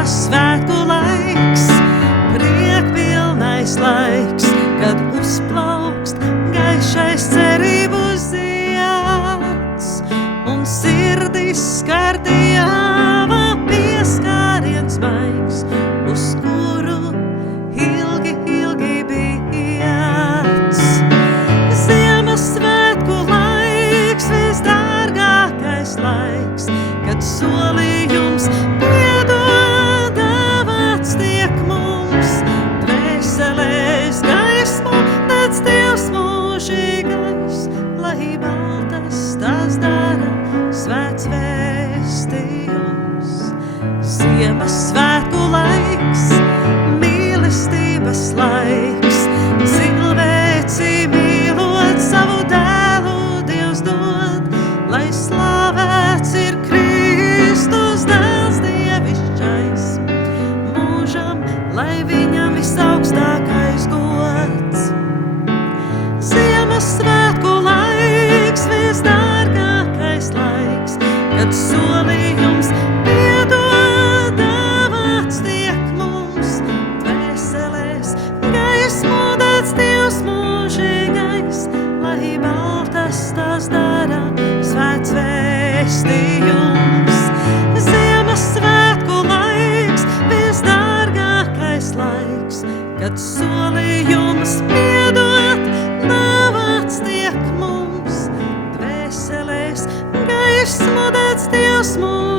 Ziemassvētku laiks, priekpilnais laiks, kad uzplaukst gaišais cerību zieds, un sirdis skar Dieva pieskāriens maigs, uz kuru ilgi, ilgi bijāts. Ziemassvētku laiks, visdārgākais laiks, kad solījums piedod dāvāts tiek mums. Dvēselēs gaismu dedz Dievs mūžīgais, lai baltas tās dara svēts vēstījums. Ziemassvētku laiks, mīlestības laiks, cilvēci mīlot savu dēlu Dievs dod, lai slavēts ir Kristus dēls dievišķais, mūžam, lai viņam visaugstākais gods. Ziemassvētku laiks, visdārgākais laiks, kad solījums piedod dāvāts tiek mums. Dvēselēs gaismu dedz Dievs mūžīgais, lai baltas tās dara svēts vēstījums. Ziemassvētku laiks, visdārgākais laiks, kad solījums piedod dāvāts tiek mums. Dvēselēs gaismu dedz Dievs mūžīgais,